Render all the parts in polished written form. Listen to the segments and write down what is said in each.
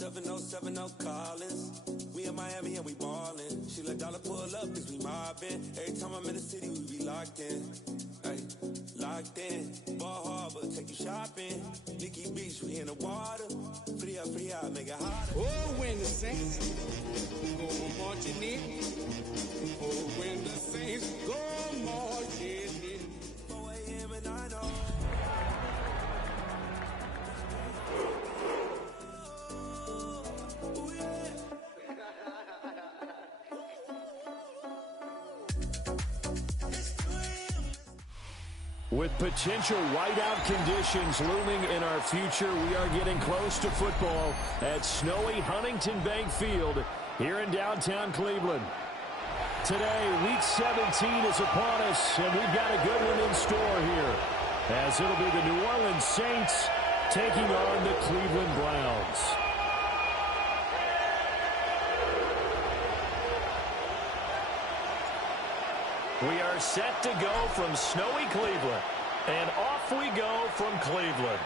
707 Collins. We in Miami and we ballin'. She let dollar pull up cause we mobbin'. Every time I'm in the city, we be locked in. Ay, locked in. Ball Harbor, take you shopping. Nikki Beach, we in the water. Free up, make it hotter. Oh, when the Saints go marching in. Oh, when the Saints go marching in. 4 a.m. and I know. With potential whiteout conditions looming in our future, we are getting close to football at snowy Huntington Bank Field here in downtown Cleveland. Today, Week 17 is upon us, and we've got a good one in store here, as it'll be the New Orleans Saints taking on the Cleveland Browns. We are set to go from snowy Cleveland, and off we go from Cleveland.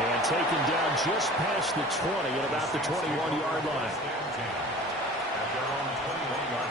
And taken down just past the 20 at about the 21-yard line. At their own 21-yard line.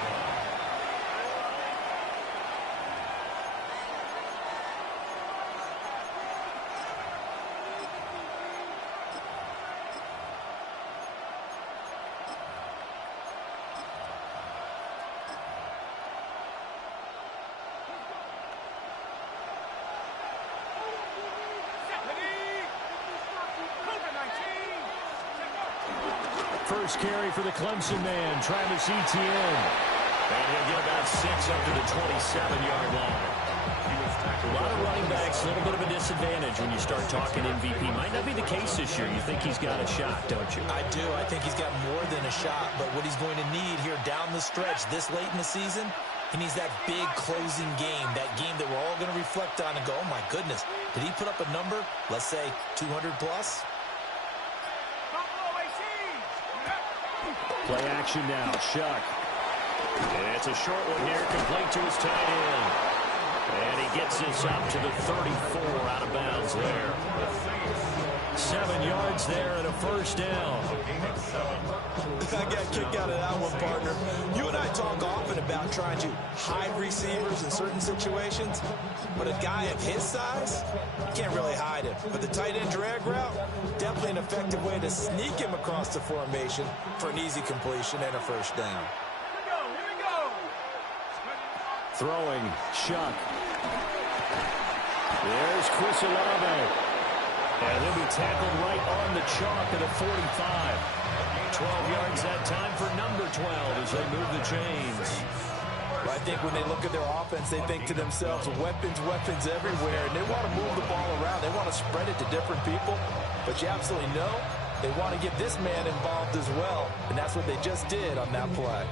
First carry for the Clemson man, Travis Etienne. And he'll get about 6 up to the 27-yard line. A lot of running backs, a little bit of a disadvantage when you start talking MVP. Might not be the case this year. You think he's got a shot, don't you? I do. I think he's got more than a shot. But what he's going to need here down the stretch this late in the season, he needs that big closing game, that game that we're all going to reflect on and go, oh, my goodness, did he put up a number, let's say 200 plus? Play action now, Shuck. And it's a short one here, complete to his tight end. And he gets this up to the 34 out of bounds there. 7 yards there and a first down. I got a kick out of that one, partner. You and I talk often about trying to hide receivers in certain situations, but a guy of his size, you can't really hide him. But the tight end drag route, definitely an effective way to sneak him across the formation for an easy completion and a first down. Here we go. Throwing, Shuck. There's Chris Olave. And he'll be tackled right on the chalk at a 45. 12 yards that time for number 12 as they move the chains. Well, I think when they look at their offense, they think to themselves, weapons everywhere, and they want to move the ball around. They want to spread it to different people, but you absolutely know they want to get this man involved as well, and that's what they just did on that play.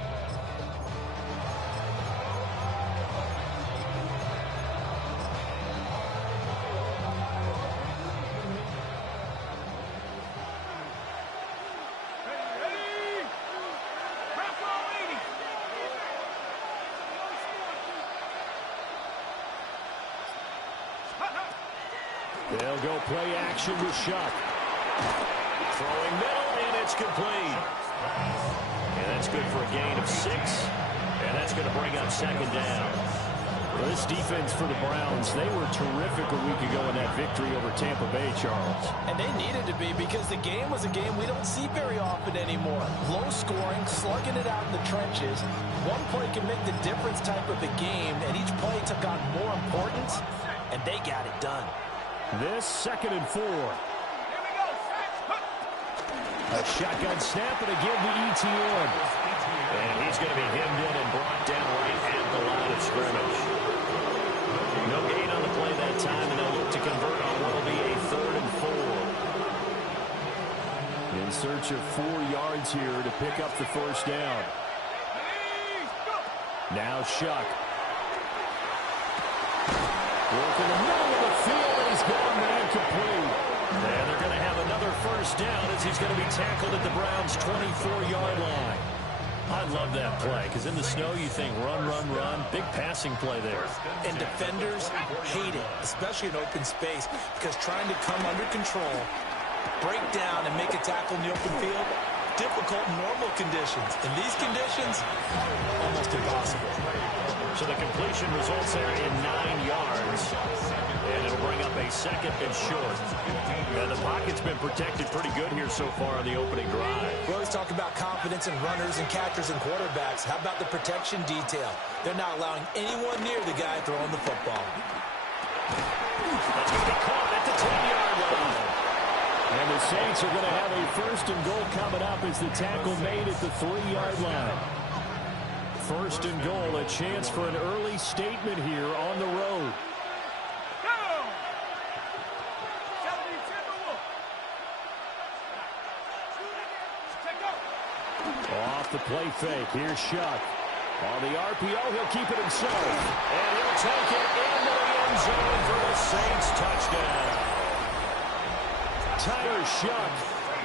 They'll go play action with Shuck. Throwing middle, and it's complete. And that's good for a gain of 6. And that's going to bring up second down. Well, this defense for the Browns, they were terrific a week ago in that victory over Tampa Bay, Charles. And they needed to be, because the game was a game we don't see very often anymore. Low scoring, slugging it out in the trenches. One play can make the difference type of a game, and each play took on more importance, and they got it done. This 2nd and 4. A shotgun snap and a give to Etienne. And he's going to be hemmed in and brought down right at the line of scrimmage. No gain on the play that time, and they'll look to convert on what will be a 3rd and 4. In search of 4 yards here to pick up the first down. Now Shuck. Working the middle of the field, and he's got him man complete. And they're going to have another first down as he's going to be tackled at the Browns' 24-yard line. On love that play because in the snow you think run, run, run. Big passing play there. And defenders hate it, especially in open space, because trying to come under control, break down, and make a tackle in the open field, difficult in normal conditions. In these conditions, almost impossible. So the completion results there in 9 yards. And it'll bring up a second and short. And the pocket's been protected pretty good here so far on the opening drive. We always talk about confidence in runners and catchers and quarterbacks. How about the protection detail? They're not allowing anyone near the guy throwing the football. That's going to be caught at the 10-yard line. And the Saints are going to have a first and goal coming up as the tackle made at the 3-yard line. First and goal, a chance for an early statement here on the road. Off the play fake, here's Shuck. On the RPO, he'll keep it himself. And he'll take it into the end zone for the Saints touchdown. Tyler Shuck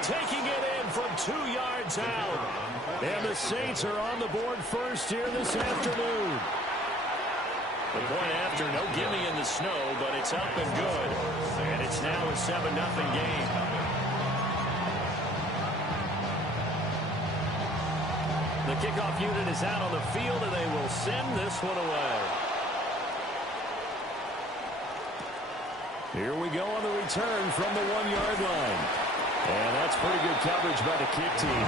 taking it in from 2 yards out. And the Saints are on the board first here this afternoon. The point after, no gimme in the snow, but it's up and good. And it's now a 7-0 game. The kickoff unit is out on the field, and they will send this one away. Here we go on the return from the 1-yard line. And that's pretty good coverage by the kick team,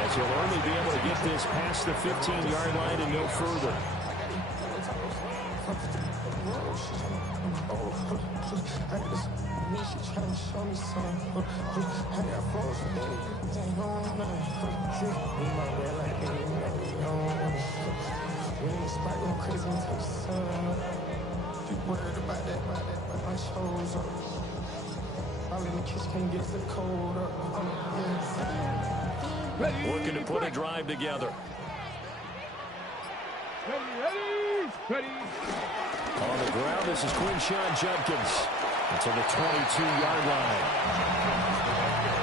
as you'll only be able to get this past the 15-yard line and no further. Looking to put a drive together. Ready. On the ground, this is Quinshawn Judkins to the 22-yard line.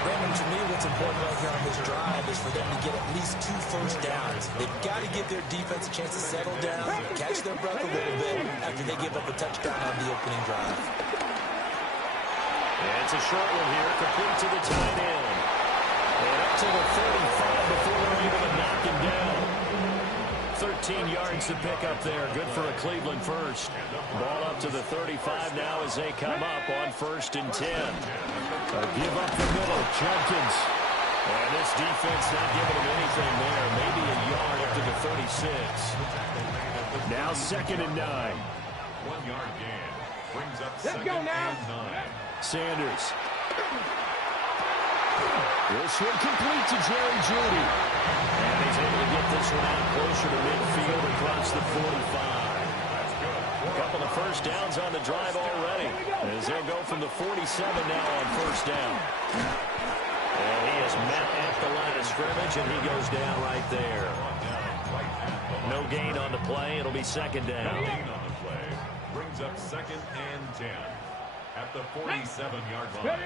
Brandon, to me, what's important right here on this drive is for them to get at least 2 first downs. They've got to give their defense a chance to settle down, catch their breath a little bit after they give up a touchdown on the opening drive. And it's a short one here, complete to the tight end. And up to the 35 before they're able to knock him down. 13 yards to pick up there. Good for a Cleveland first. Ball up to the 35 now as they come up on 1st and 10. Give up the middle, Judkins. And this defense not giving him anything there. Maybe a yard up to the 36. Now 2nd and 9. 1-yard gain. Brings up Let's go now. 9. Sanders. This one complete to Jerry Jeudy. And he's able to get this one out closer to midfield across the 45. A couple of first downs on the drive already, as they'll go from the 47 now on 1st down. And he is met at the line of scrimmage, and he goes down right there. No gain on the play. It'll be 2nd down. No gain on the play. Brings up 2nd and 10 at the 47-yard line.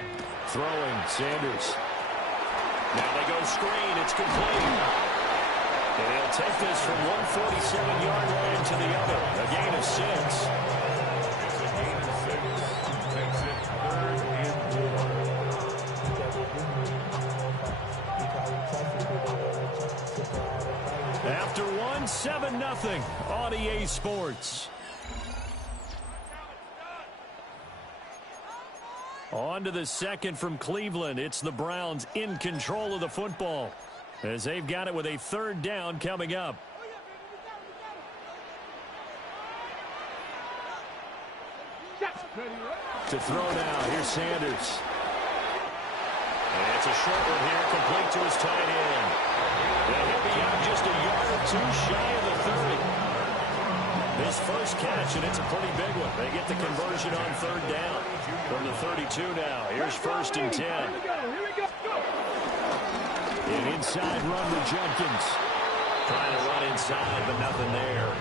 Throwing, Sanders. Now they go screen. It's complete. And he'll take this from one 47-yard line to the other. A gain of 6. It's a gain of 6. Makes it 3rd and 4. After one, 7-0 on EA Sports. On to the 2nd from Cleveland. It's the Browns in control of the football, as they've got it with a 3rd down coming up. To throw now, here's Sanders. And it's a short one here, complete to his tight end. And he'll be out just a yard or 2 shy of the 30. His first catch, and it's a pretty big one. They get the conversion on 3rd down from the 32 now. Here's 1st and 10. An inside run to Judkins. Trying to run inside, but nothing there.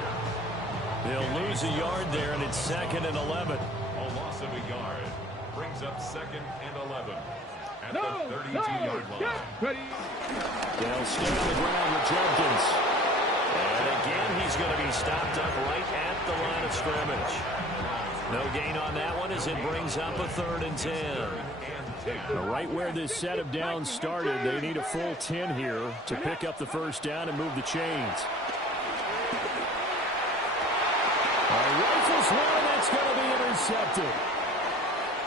They'll lose a yard there, and it's 2nd and 11. A loss of a yard. Brings up 2nd and 11 at the 32-yard line. They'll stay on the ground with Judkins. he's going to be stopped up right at the line of scrimmage. No gain on that one as it brings up a 3rd and 10. Right where this set of downs started, they need a full 10 here to pick up the first down and move the chains. Rifles one, and that's going to be intercepted.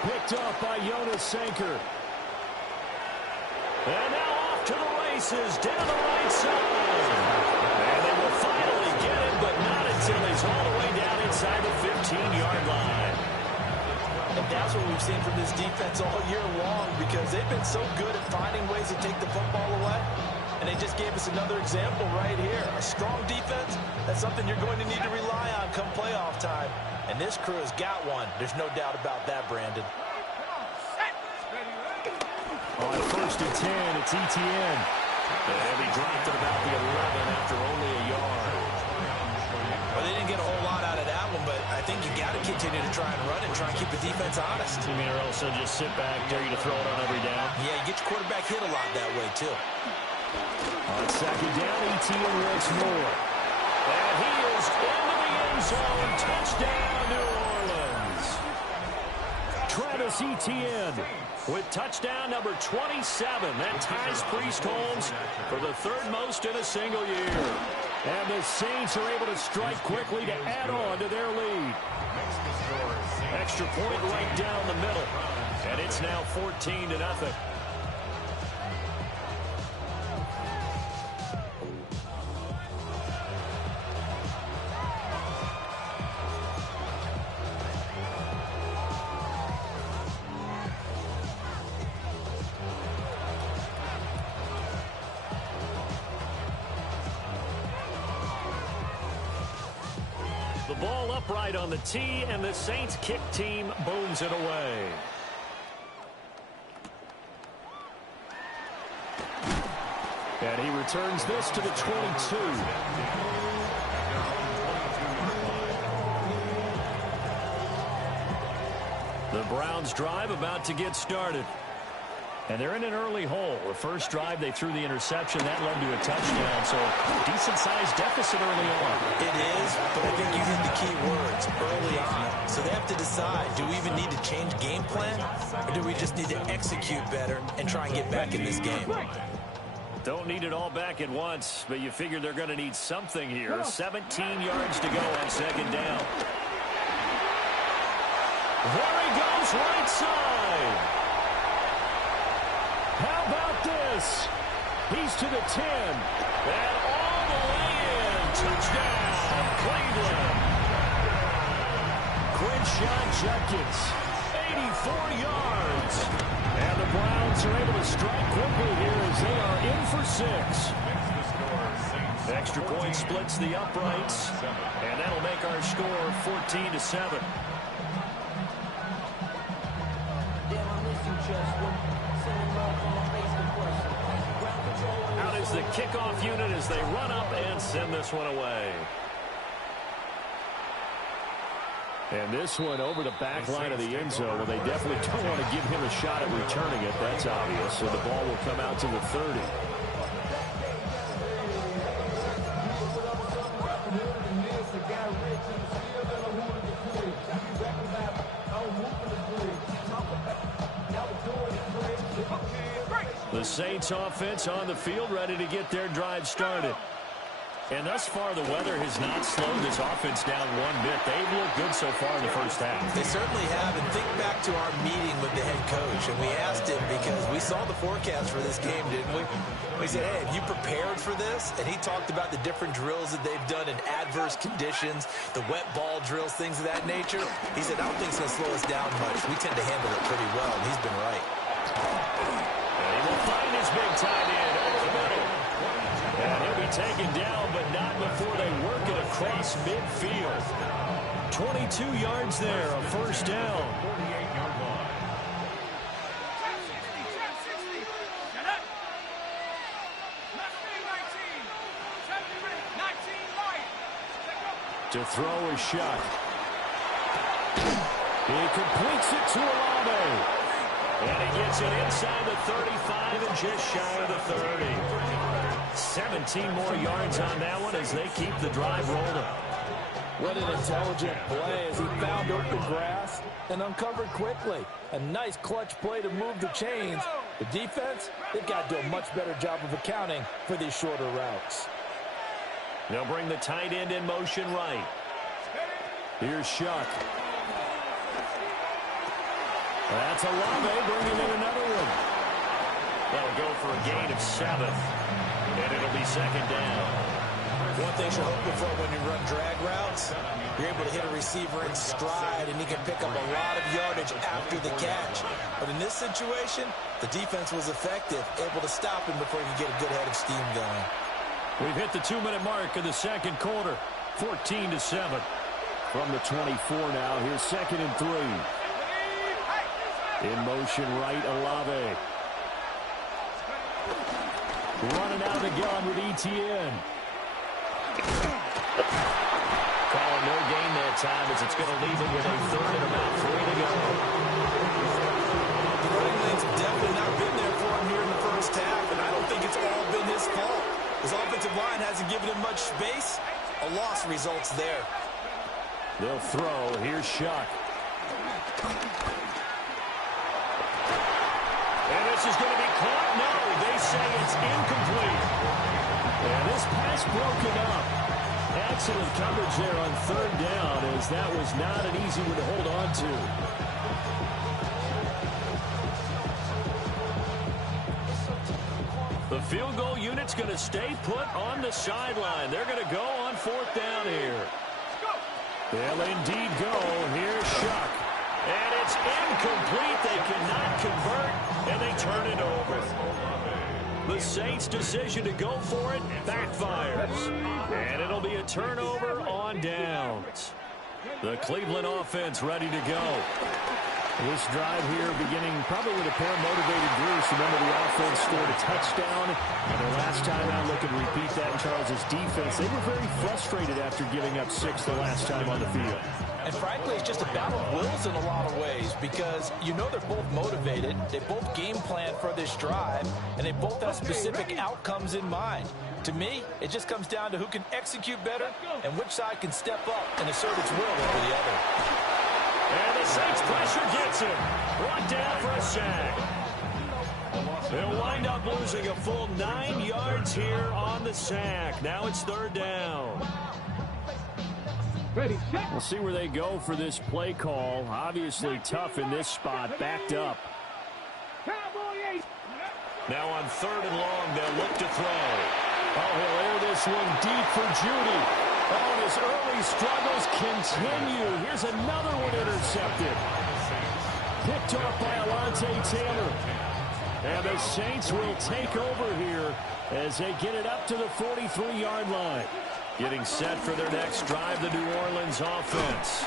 Picked off by Jonas Sanker. And now off to the races down the right side. And they will finally get him, but not until he's all the way down inside the 15-yard line. And that's what we've seen from this defense all year long, because they've been so good at finding ways to take the football away. And they just gave us another example right here. A strong defense, that's something you're going to need to rely on come playoff time. And this crew has got one. There's no doubt about that, Brandon. On 1st and 10, it's ETN. And he dropped at about the 11 after only a yard. Well, they didn't get a whole lot out of that one, but I think you got to continue to try and run and try and keep the defense honest. You mean, or else they'll just sit back, dare you to throw it on every down? Yeah, you get your quarterback hit a lot that way, too. On 2nd down, ETN once more. And he is into the end zone. Touchdown, New Orleans. Travis Etienne with touchdown number 27. That ties Priest Holmes for the 3rd most in a single year. And the Saints are able to strike quickly to add on to their lead. Extra point right down the middle. And it's now 14-0. The ball upright on the tee, and the Saints kick team booms it away. And he returns this to the 22. The Browns drive about to get started. And they're in an early hole. The first drive, they threw the interception. That led to a touchdown. So decent-sized deficit early on. It is, but I think you hit the key words, early on. So they have to decide, do we even need to change game plan? Or do we just need to execute better and try and get back in this game? Don't need it all back at once, but you figure they're going to need something here. 17 yards to go on 2nd down. There he goes, right side. How about this? He's to the 10. And all the way in. Touchdown, Cleveland. Crenshaw Judkins, 84 yards. And the Browns are able to strike quickly here as they are in for 6. Extra point splits the uprights. And that'll make our score 14-7. Out is the kickoff unit as they run up and send this one away. And this one over the back line of the end zone. Well, they definitely don't want to give him a shot at returning it. That's obvious. So the ball will come out to the 30. The Saints offense on the field, ready to get their drive started. And thus far, the weather has not slowed this offense down one bit. They've looked good so far in the first half. They certainly have. And think back to our meeting with the head coach. And we asked him, because we saw the forecast for this game, didn't we? We said, hey, have you prepared for this? And he talked about the different drills that they've done in adverse conditions, the wet ball drills, things of that nature. He said, I don't think it's going to slow us down much. We tend to handle it pretty well, and he's been right. And he will find his big tight end over the middle. And he'll be taken down, but not before they work it across midfield. 22 yards there, a first down. To throw a shot. He completes it to Olave. And he gets it inside the 35 and just shy of the 30. 17 more yards on that one as they keep the drive rolling. What an intelligent play as he found open grass and uncovered quickly. A nice clutch play to move the chains. The defense, they've got to do a much better job of accounting for these shorter routes. They'll bring the tight end in motion right. Here's Shuck. That's Olave bringing in another one. That'll go for a gain of 7. And it'll be second down. One thing you're hoping for when you run drag routes, you're able to hit a receiver in stride, and he can pick up a lot of yardage after the catch. But in this situation, the defense was effective, able to stop him before he could get a good head of steam going. We've hit the 2-minute mark of the second quarter, 14-7. From the 24 now, here's 2nd and 3. In motion right, Olave. Running out of the gun with ETN. Calling no gain that time as it's going to leave it with a 3rd and about 3 to go. The running lane's definitely not been there for him here in the first half, and I don't think it's all been his fault. His offensive line hasn't given him much space. A loss results there. They'll throw. Here's Shuck. And this is going to be caught. No, they say it's incomplete. And this pass broken up. Excellent coverage there on 3rd down, as that was not an easy one to hold on to. The field goal unit's going to stay put on the sideline. They're going to go on 4th down here. They'll indeed go. Here's Shuck. And it's incomplete. They cannot convert, and they turn it over. The Saints' decision to go for it backfires. And it'll be a turnover on downs. The Cleveland offense ready to go. This drive here beginning probably with a pair of motivated Bruce. Remember, the offense scored a touchdown. And their last time out, look and repeat that in Charles' defense. They were very frustrated after giving up 6 the last time on the field. And frankly, it's just a battle of wills in a lot of ways, because you know they're both motivated, they both game plan for this drive, and they both have specific outcomes in mind. To me, it just comes down to who can execute better and which side can step up and assert its will over the other. And the Saints pressure gets him. Brought down for a sack. They'll wind up losing a full 9 yards here on the sack. Now it's 3rd down. We'll see where they go for this play call. Obviously tough in this spot, backed up. Now on 3rd and long, they'll look to throw. Oh, he'll air this one deep for Judy. Oh, and his early struggles continue. Here's another one intercepted. Picked off by Alontae Taylor. And the Saints will take over here as they get it up to the 43-yard line. Getting set for their next drive, the New Orleans offense.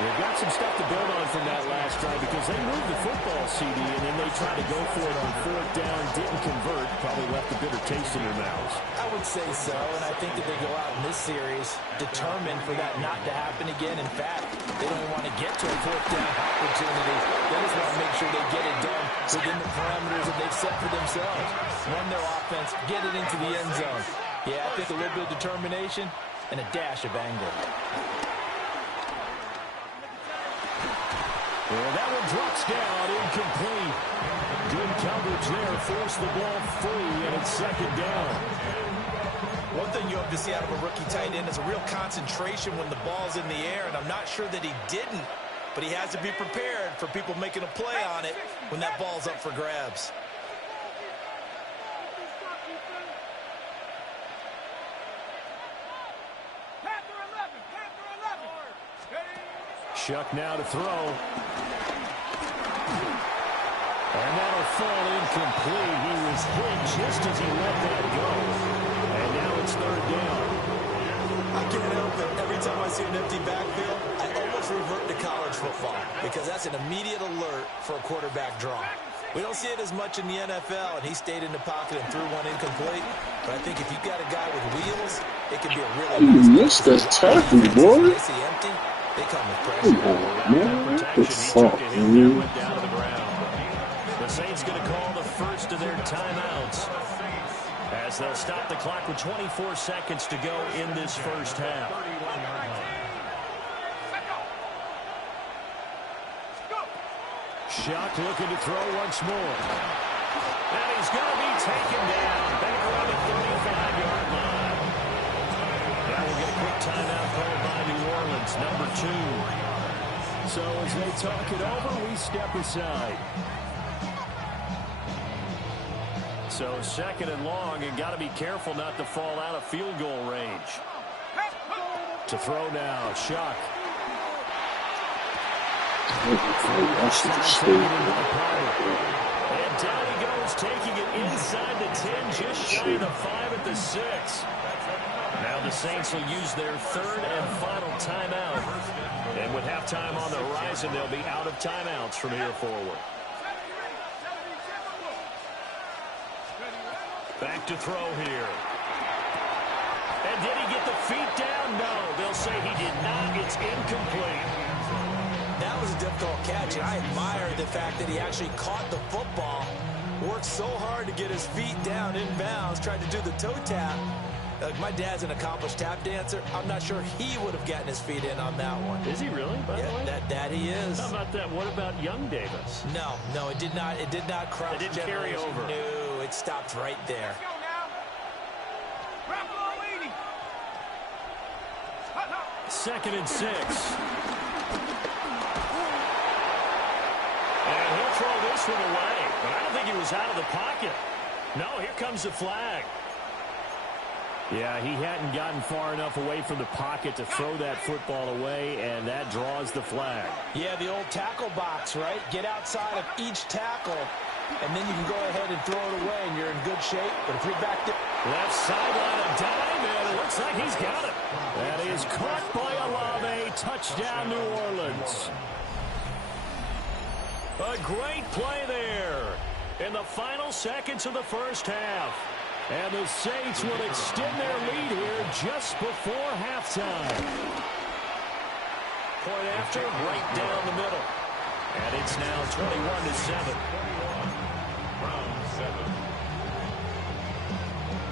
They've got some stuff to build on from that last drive because they moved the football, CD, and then they tried to go for it on 4th down, didn't convert, probably left a bitter taste in their mouths. I would say so, and I think that they go out in this series determined for that not to happen again. In fact, they don't want to get to a 4th down opportunity. They just want to make sure they get it done within the parameters that they've set for themselves. Run their offense, get it into the end zone. Yeah, I think a little bit of determination and a dash of anger. Well, that one drops down, incomplete. Good coverage there, forced the ball free, and it's 2nd down. One thing you hope to see out of a rookie tight end is a real concentration when the ball's in the air, and I'm not sure that he didn't, but he has to be prepared for people making a play on it when that ball's up for grabs. Shuck now to throw. And that'll fall incomplete. He was hit just as he let that go. And now it's 3rd down. I can't help it. Every time I see an empty backfield, I almost revert to college football because that's an immediate alert for a quarterback draw. We don't see it as much in the NFL, and he stayed in the pocket and threw one incomplete. But I think if you've got a guy with wheels, it could be a really nice missed that tackle, boy. They see empty, they come with pressure. Man, what the fuck, man? Went down to the ground. as they'll stop the clock with 24 seconds to go in this first half. Shuck looking to throw once more. And he's going to be taken down back around the 35-yard line. Now we'll get a quick timeout called by New Orleans, number 2. So as they talk it over, we step aside. So second and long, and got to be careful not to fall out of field goal range. To throw now, Shuck. And down he goes, taking it inside the 10, just shy of the 5 at the 6. Now the Saints will use their third and final timeout. And with halftime on the horizon, they'll be out of timeouts from here forward. Back to throw here. And did he get the feet down? No, they'll say he did not. It's incomplete. That was a difficult catch, and I admire the fact that he actually caught the football, worked so hard to get his feet down inbounds, tried to do the toe tap. My dad's an accomplished tap dancer. I'm not sure he would have gotten his feet in on that one. Is he really, by the way? That he is. How about that? What about young Davis? No, it did not. It did not cross. It didn't carry over. No, it stopped right there. Second and 6. And he'll throw this one away. But I don't think he was out of the pocket. No, here comes the flag. Yeah, he hadn't gotten far enough away from the pocket to throw that football away, and that draws the flag. Yeah, the old tackle box, right? Get outside of each tackle, and then you can go ahead and throw it away, and you're in good shape. But if you're back there... Left sideline, a dime, and it looks like he's got it. That is caught by Olave. Touchdown, New Orleans. A great play there in the final seconds of the first half. And the Saints will extend their lead here just before halftime. Point after, right down the middle. And it's now 21-7.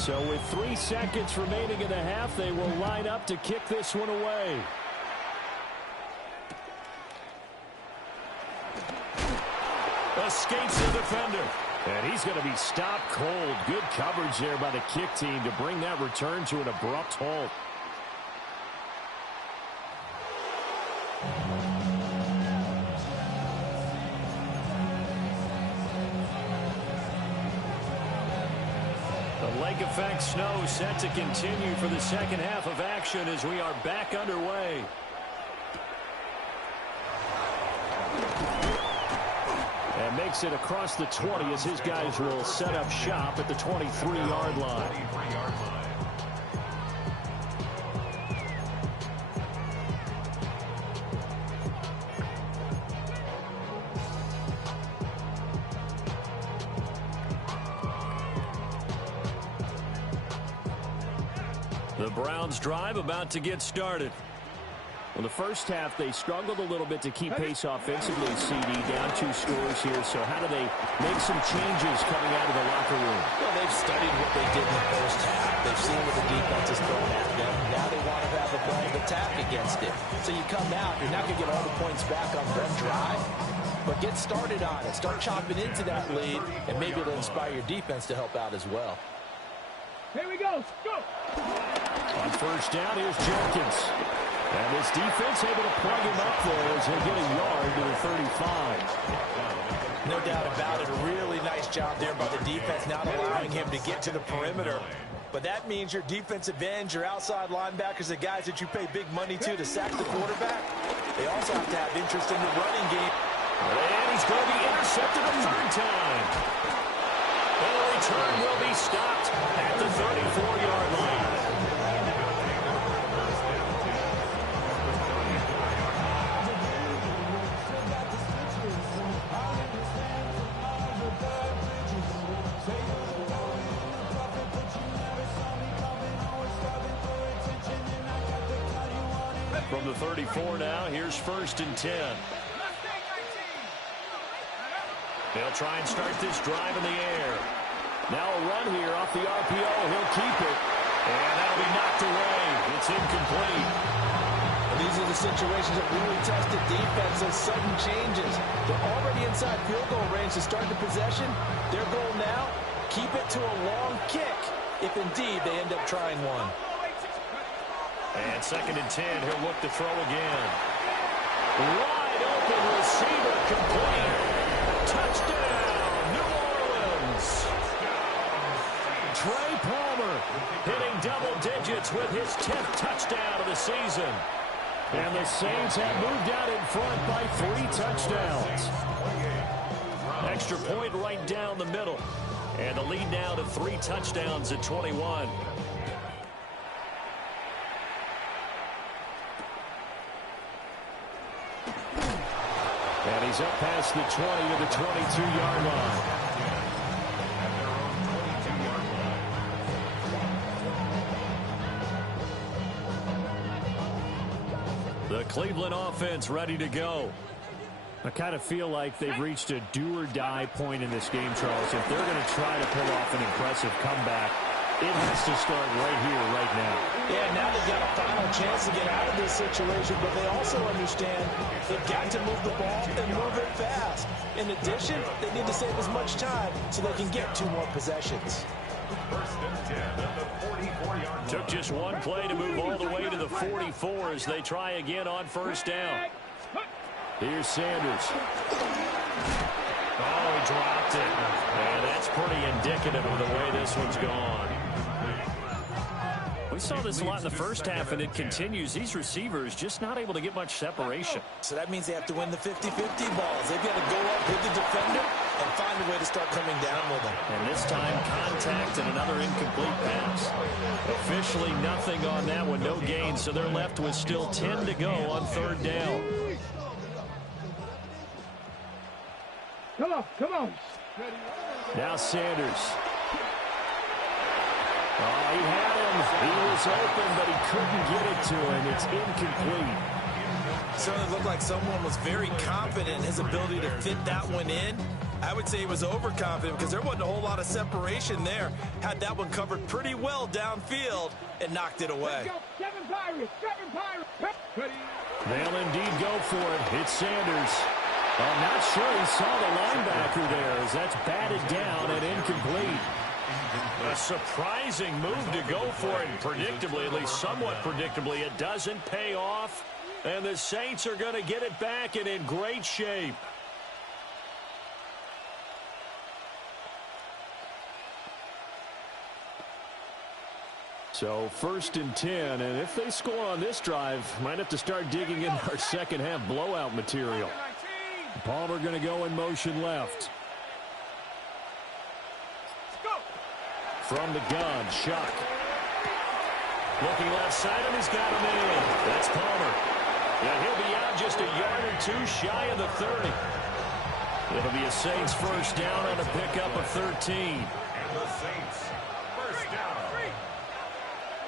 So with 3 seconds remaining in the half, they will line up to kick this one away. Escapes the defender. And he's going to be stopped cold. Good coverage there by the kick team to bring that return to an abrupt halt. The lake effect snow set to continue for the second half of action as we are back underway. And makes it across the 20 as his guys will set up shop at the 23-yard line. The Browns drive about to get started. In the first half, they struggled a little bit to keep pace offensively, CD, down 2 scores here. So how do they make some changes coming out of the locker room? Well, they've studied what they did in the first half. They've seen what the defense is throwing at them. Now they want to have a bold attack against it. So you come out, you're not going to get all the points back on one drive, but get started on it. Start chopping into that lead, and maybe it'll inspire your defense to help out as well. Here we go. Go. On first down, here's Jenkins. And this defense able to plug him up there as they get a yard to the 35. No doubt about it. A really nice job there by the defense, not allowing him to get to the perimeter. But that means your defensive ends, your outside linebackers, the guys that you pay big money to sack the quarterback, they also have to have interest in the running game. And he's going to be intercepted a third time. And the return will be stopped at the 34-yard line. From the 34 now, here's 1st and 10. They'll try and start this drive in the air. Now a run here off the RPO. He'll keep it. And that'll be knocked away. It's incomplete. These are the situations that really test the defense. Those sudden changes. They're already inside field goal range to start the possession. Their goal now, keep it to a long kick, if indeed they end up trying one. And 2nd and 10, he'll look to throw again. Wide open receiver, complete. Touchdown, New Orleans. Trey Palmer hitting double digits with his 10th touchdown of the season. And the Saints have moved out in front by 3 touchdowns. Extra point right down the middle. And the lead now to 3 touchdowns at 21. And he's up past the 20 to the 22-yard line. The Cleveland offense ready to go. I kind of feel like they've reached a do-or-die point in this game, Charles. If they're going to try to pull off an impressive comeback, it has to start right here, right now. Yeah, now they've got a final chance to get out of this situation, but they also understand they've got to move the ball and move it fast. In addition, they need to save as much time so they can get 2 more possessions. 1st and 10 at the 44-yard line. Took just one play to move all the way to the 44 as they try again on 1st down. Here's Sanders. Oh, he dropped it. And that's pretty indicative of the way this one's gone. We saw this a lot in the first half, and it continues. These receivers just not able to get much separation. So that means they have to win the 50-50 balls. They've got to go up with the defender and find a way to start coming down with them. And this time, contact and another incomplete pass. Officially nothing on that one, no gain, so they're left with still 10 to go on 3rd down. Come on. Now Sanders. Oh, he had him. He was open, but he couldn't get it to him. It's incomplete. Certainly looked like someone was very confident in his ability to fit that one in. I would say he was overconfident because there wasn't a whole lot of separation there. Had that one covered pretty well downfield and knocked it away. Seven Pirates. They'll indeed go for it. It's Sanders. I'm not sure he saw the linebacker there as that's batted down and incomplete. A surprising move to go for it, and predictably, at least somewhat predictably, it doesn't pay off. And the Saints are going to get it back and in great shape. So 1st and 10, and if they score on this drive, might have to start digging in our second half blowout material. Palmer going to go in motion left. From the gun, Shuck. Looking left side, and he's got him in. That's Palmer. Yeah, he'll be out just a yard or 2 shy of the 30. It'll be a Saints 1st down on a pickup of 13. And the Saints 1st down.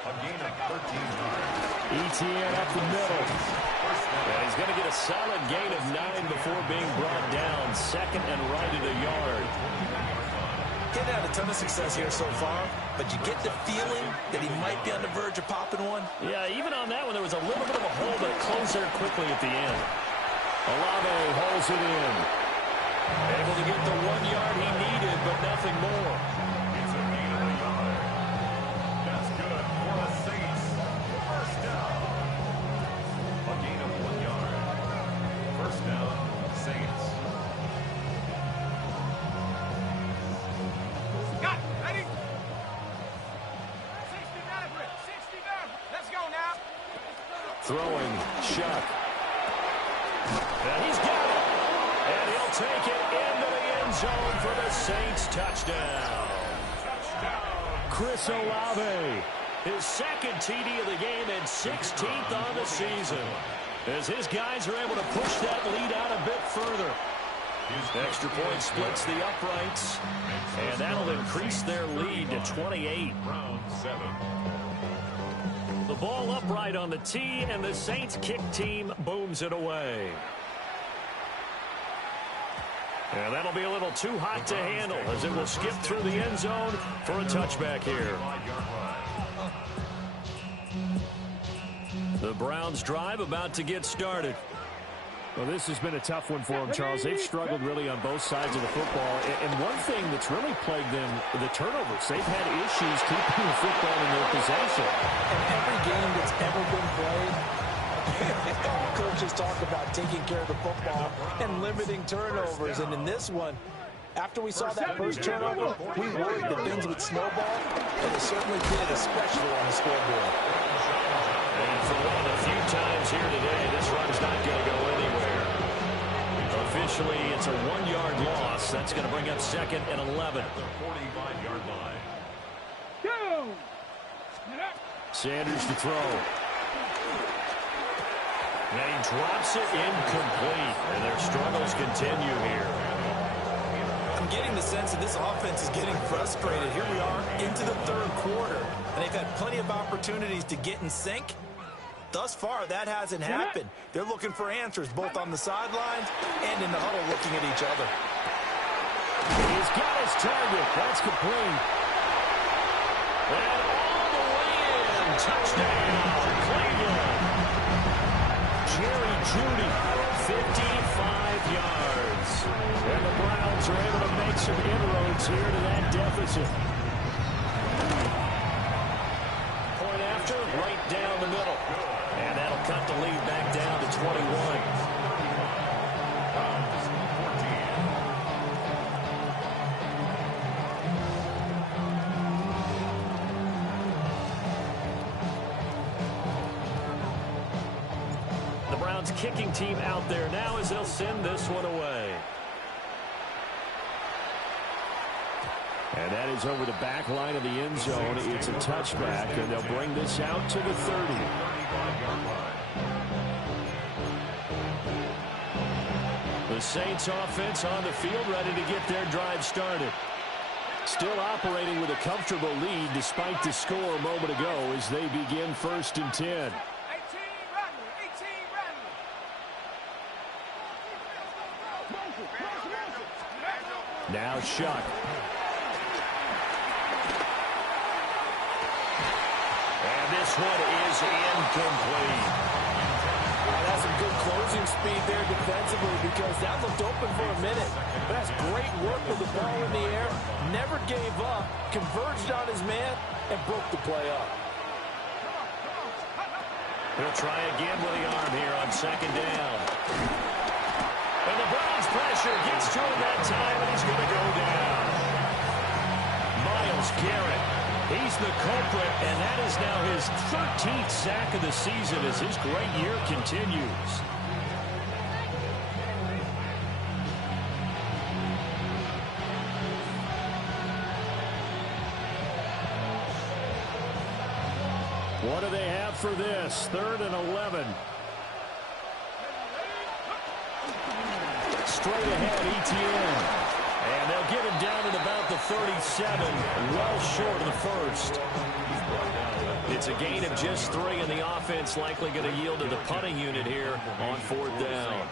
A gain of 13 yards. ETN up the middle. Yeah, he's going to get a solid gain of 9 before being brought down. 2nd and right at a yard. He's had a ton of success here so far, but you get the feeling that he might be on the verge of popping one. Yeah, even on that one, there was a little bit of a hole, but it closed there quickly at the end. Olave holds it in. Able to get the 1 yard he needed, but nothing more. It's a gain of a yard. That's good for the Saints. 1st down. A gain of 1 yard. 1st down, Saints. Got it. Ready? 69. Let's go now. Throwing, Shuck. And he's got it. And he'll take it into the end zone for the Saints touchdown. Chris Olave, his 2nd TD of the game and 16th on the season. As his guys are able to push that lead out a bit further. Extra point splits the uprights, and that'll increase their lead to 28. Round 7. The ball upright on the tee, and the Saints kick team booms it away. And that'll be a little too hot to handle as it will skip through the end zone for a touchback here. The Browns drive about to get started. Well, this has been a tough one for them, Charles. They've struggled really on both sides of the football. And one thing that's really plagued them, the turnovers. They've had issues keeping the football in their possession. And every game that's ever been played, coaches talk about taking care of the football and limiting turnovers. And in this one, after we saw that first turnover, we worried that things would snowball, and it certainly did, especially on the scoreboard. And for one of the few times here today, this run's not going to go anywhere. Officially, it's a 1-yard loss. That's going to bring up 2nd and 11. The 45-yard line. Sanders to throw. And he drops it incomplete. And their struggles continue here. I'm getting the sense that this offense is getting frustrated. Here we are into the third quarter, and they've had plenty of opportunities to get in sync. Thus far, that hasn't happened. They're looking for answers both on the sidelines and in the huddle looking at each other. He's got his target. That's complete. And all the way in. Touchdown, Cleveland. Jerry Jeudy, 55 yards. And the Browns are able to make some inroads here to that deficit. Point after, right down the middle. And that'll cut the lead back down to 21. The Browns kicking team out there now as they'll send this one away. And that is over the back line of the end zone. It's a touchback, and they'll bring this out to the 30. The Saints offense on the field, ready to get their drive started. Still operating with a comfortable lead despite the score a moment ago as they begin 1st and 10. Now Shuck. And this one is incomplete. That's some good closing speed there defensively because that looked open for a minute. But that's great work with the ball in the air. Never gave up, converged on his man, and broke the play up. He'll try again with the arm here on 2nd down. And the Browns pressure gets to him that time, and he's going to go down. Myles Garrett, he's the culprit, and that is now his 13th sack of the season as his great year continues. What do they have for this? 3rd and 11. Straight ahead, Etienne. And they'll get him down at about the 37, well short of the first. It's a gain of just 3, and the offense likely going to yield to the punting unit here on 4th down.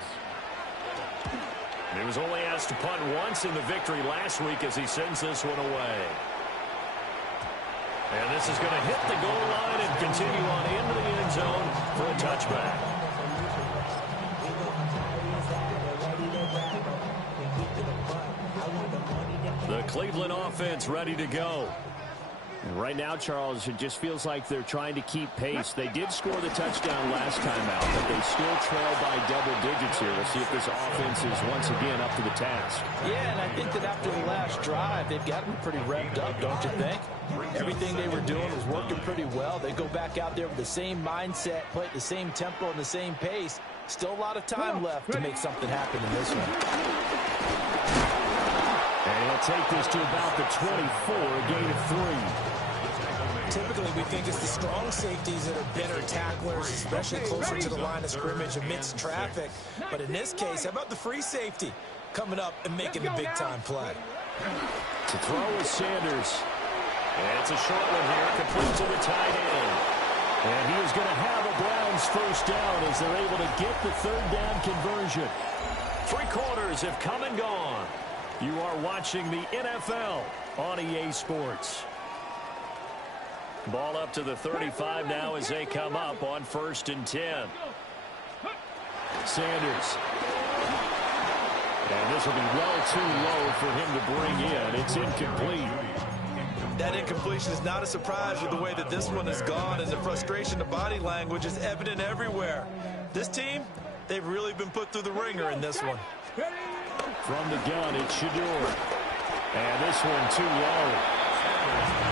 He was only asked to punt once in the victory last week as he sends this one away. And this is going to hit the goal line and continue on into the end zone for a touchback. The Cleveland offense ready to go. And right now, Charles, it just feels like they're trying to keep pace. They did score the touchdown last time out, but they still trail by double digits here. We'll see if this offense is once again up to the task. Yeah, and I think that after the last drive, they've gotten pretty revved up, don't you think? Everything they were doing was working pretty well. They go back out there with the same mindset, play at the same tempo and the same pace. Still a lot of time left to make something happen in this one. And he'll take this to about the 24, a gain of 3. Typically, we think it's the strong safeties that are better tacklers, especially closer to the line of scrimmage amidst traffic. But in this case, how about the free safety coming up and making the big-time play? To throw is Sanders. And it's a short one here, complete to the tight end. And he is going to have a Browns first down as they're able to get the 3rd down conversion. Three quarters have come and gone. You are watching the NFL on EA Sports. Ball up to the 35 now as they come up on 1st and 10. Sanders. And this will be well too low for him to bring in. It's incomplete. That incompletion is not a surprise with the way that this one has gone, and the frustration, the body language is evident everywhere. This team, they've really been put through the ringer in this one. From the gun, it's Shador. And this one too low.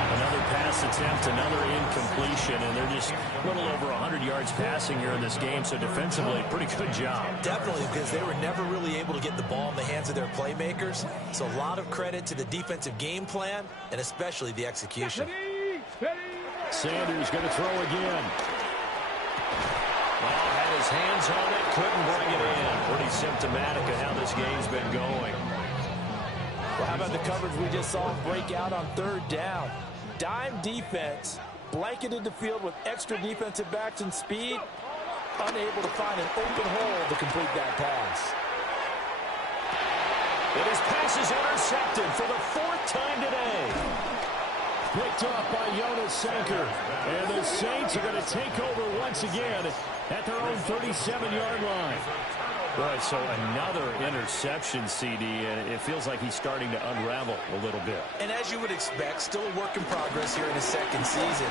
Another pass attempt, another incompletion, and they're just a little over 100 yards passing here in this game, so defensively, pretty good job. Definitely, because they were never really able to get the ball in the hands of their playmakers, so a lot of credit to the defensive game plan, and especially the execution. Sanders going to throw again. Well, had his hands on it, couldn't bring it in. Pretty symptomatic of how this game's been going. Well, how about the coverage we just saw break out on 3rd down? Dime defense, blanketed the field with extra defensive backs and speed, unable to find an open hole to complete that pass. And his pass is intercepted for the 4th time today. Picked off by Jonas Sanker. And the Saints are going to take over once again at their own 37-yard line. Boy, so another interception, CD, and it feels like he's starting to unravel a little bit. And as you would expect, still a work in progress here in his 2nd season.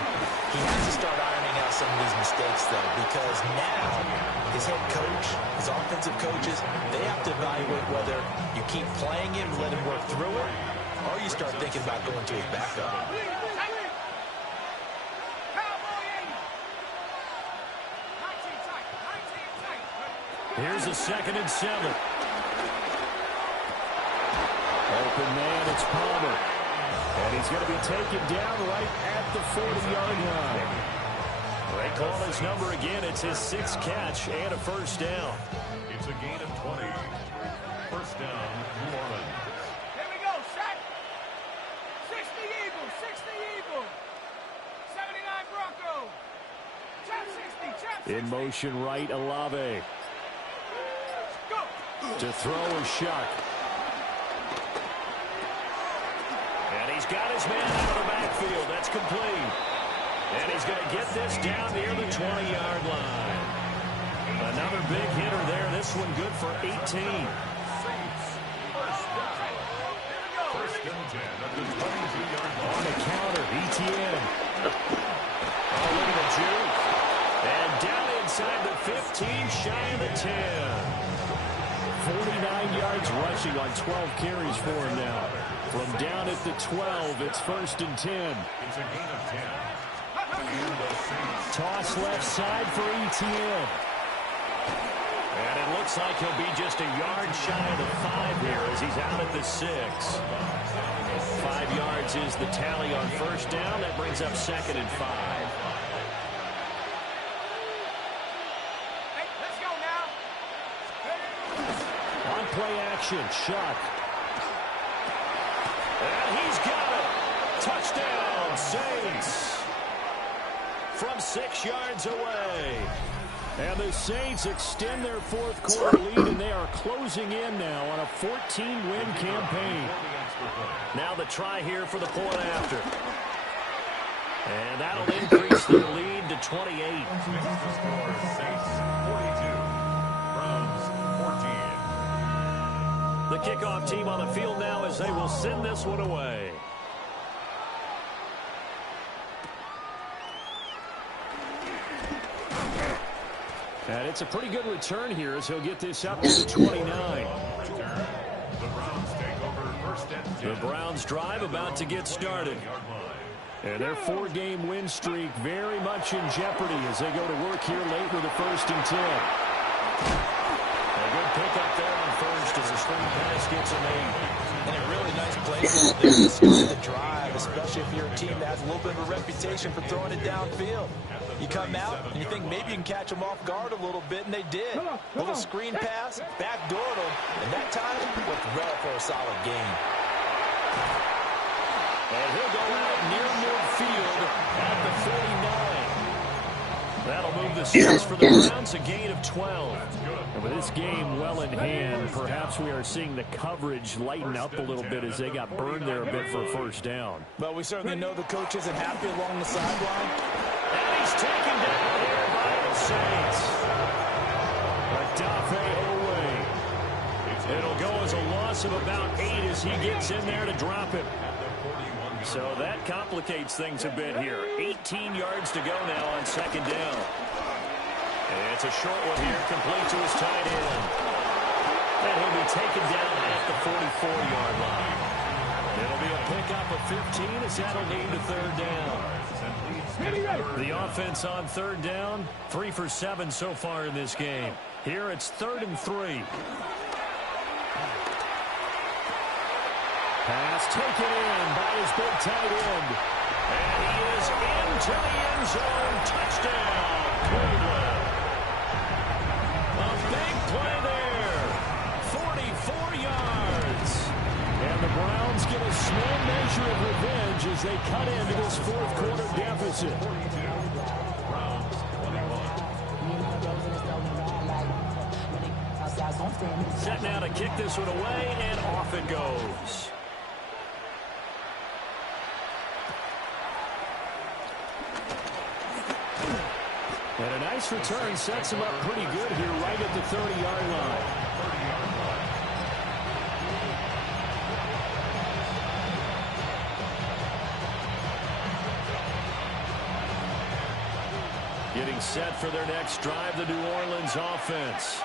He has to start ironing out some of these mistakes, though, because now his head coach, his offensive coaches, they have to evaluate whether you keep playing him, let him work through it, or you start thinking about going to his backup. Here's a 2nd and 7. Open man, it's Palmer. And he's going to be taken down right at the 40-yard line. They call his number again. It's his 6th catch and a 1st down. It's a gain of 20. 1st down, New Orleans. Here we go, set. 60 Eagles, 60 Eagles. 79 Broncos. Chop 60, chop 60. In motion right, Olave. To throw a shot. And he's got his man out of the backfield. That's complete. And he's going to get this down near the 20-yard line. Another big hitter there. This one good for 18. First and 10 at the 22-yard line. On the counter, ETN. Oh, look at the juke. And down inside the 15, shy of the 10. 49 yards rushing on 12 carries for him now. From down at the 12, it's 1st and 10. It's a gain of 10. Toss left side for ETN. And it looks like he'll be just a yard shy of the 5 here as he's out at the 6. 5 yards is the tally on 1st down. That brings up 2nd and 5. Play action, Shuck. And he's got it. Touchdown, Saints. From 6 yards away. And the Saints extend their 4th quarter lead, and they are closing in now on a 14-win campaign. Now the try here for the point after. And that'll increase their lead to 28. Saints 42. Browns 14. The kickoff team on the field now as they will send this one away. And it's a pretty good return here as he'll get this up to the 29. The Browns take over 1st and 10. The Browns drive about to get started. And their 4-game win streak very much in jeopardy as they go to work here late with the 1st and 10. A good pickup there on 1st as the screen pass gets a name. And a really nice play there to start the drive, especially if you're a team that has a little bit of a reputation for throwing it downfield. You come out and you think maybe you can catch them off guard a little bit, and they did. A little screen pass, backdoored them, and that time went well for a solid gain. And he'll go out near midfield at the 49. That'll move the sticks for the Browns, a gain of 12. And with this game well in hand, perhaps we are seeing the coverage lighten up a little bit as they got burned there a bit for a first down. But we certainly know the coach isn't happy along the sideline. And he's taken down here by the Saints. Away. It'll go as a loss of about 8 as he gets in there to drop it. So that complicates things a bit here. 18 yards to go now on second down. And it's a short one here, complete to his tight end. And he'll be taken down at the 44-yard line. It'll be a pickup of 15 as that'll lead to third down. The offense on third down, 3 for 7 so far in this game. Here it's 3rd and 3. Pass taken in by his big tight end. And he is into the end zone. Touchdown, Cleveland. A big play there. 44 yards. And the Browns get a small measure of revenge as they cut into this fourth quarter deficit. Set now to kick this one away, and off it goes. And a nice return sets him up pretty good here right at the 30-yard line. Getting set for their next drive, the New Orleans offense.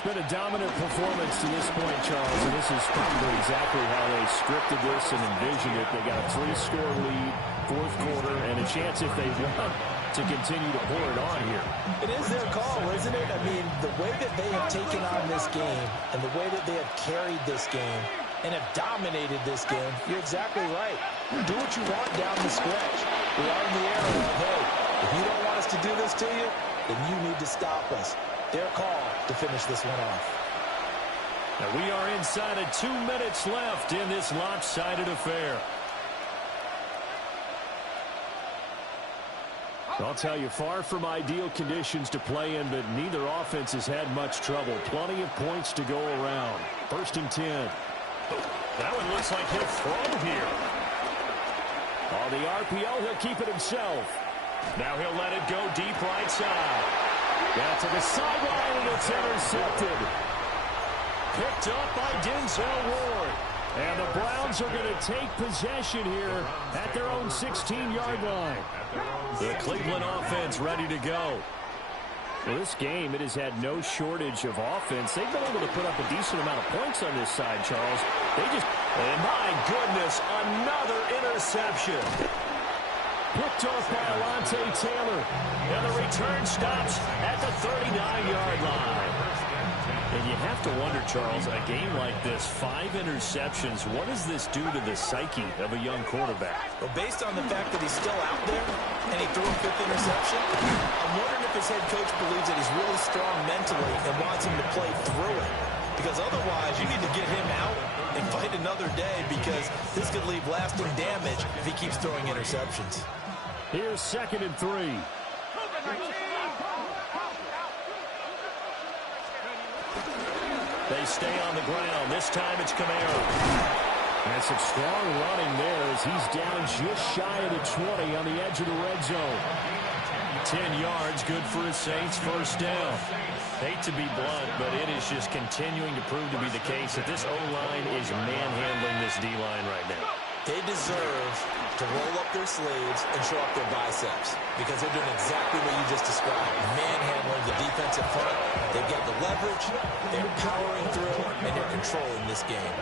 It's been a dominant performance to this point, Charles, and this is probably exactly how they scripted this and envisioned it. They got a 3-score lead, fourth quarter, and a chance if they want to continue to pour it on here. It is their call, isn't it? I mean, the way that they have taken on this game and the way that they have carried this game and have dominated this game, you're exactly right. Do what you want down the stretch. We are in the era of, hey, if you don't want us to do this to you, then you need to stop us. Their call to finish this one off. And we are inside of 2 minutes left in this lopsided affair. I'll tell you, far from ideal conditions to play in, but neither offense has had much trouble. Plenty of points to go around. 1st and 10. That one looks like he'll throw here. On the RPO, he'll keep it himself. Now he'll let it go deep right side. Down to the sideline, and it's intercepted. Picked up by Denzel Ward. And the Browns are going to take possession here at their own 16-yard line. The Cleveland offense ready to go. Well, this game, it has had no shortage of offense. They've been able to put up a decent amount of points on this side, Charles. And my goodness, another interception. Picked off by Alontae Taylor. And the return stops at the 39-yard line. And you have to wonder, Charles, a game like this, 5 interceptions, what does this do to the psyche of a young quarterback? Well, based on the fact that he's still out there and he threw a 5th interception, I'm wondering if his head coach believes that he's really strong mentally and wants him to play through it. Because otherwise, you need to get him out and fight another day, because this could leave lasting damage if he keeps throwing interceptions. Here's 2nd and 3. They stay on the ground. This time it's Camaro. And some strong running there as he's down just shy of the 20 on the edge of the red zone. 10 yards, good for his Saints, 1st down. Hate to be blunt, but it is just continuing to prove to be the case that this O-line is manhandling this D-line right now. They deserve to roll up their sleeves and show up their biceps, because they're doing exactly what you just described, manhandling the defensive front. They've got the leverage, they're powering through, and they're controlling this game.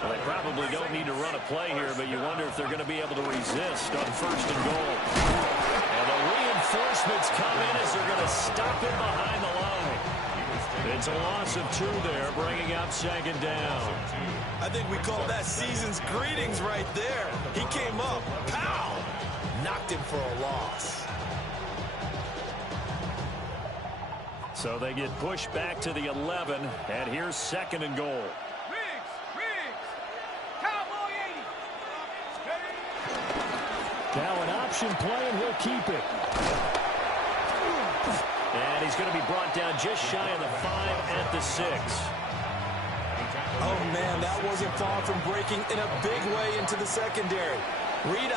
Well, they probably don't need to run a play here, but you wonder if they're going to be able to resist on 1st and goal. And the reinforcements come in as they're going to stop him behind the line. It's a loss of 2 there, bringing up 2nd down. I think we call that season's greetings right there. He came up, pow, knocked him for a loss. So they get pushed back to the 11, and here's 2nd and goal. Cowboy 80. Now an option play, and he'll keep it. And he's going to be brought down just shy of the 5 at the 6. Oh, man, that wasn't far from breaking in a big way into the secondary. Read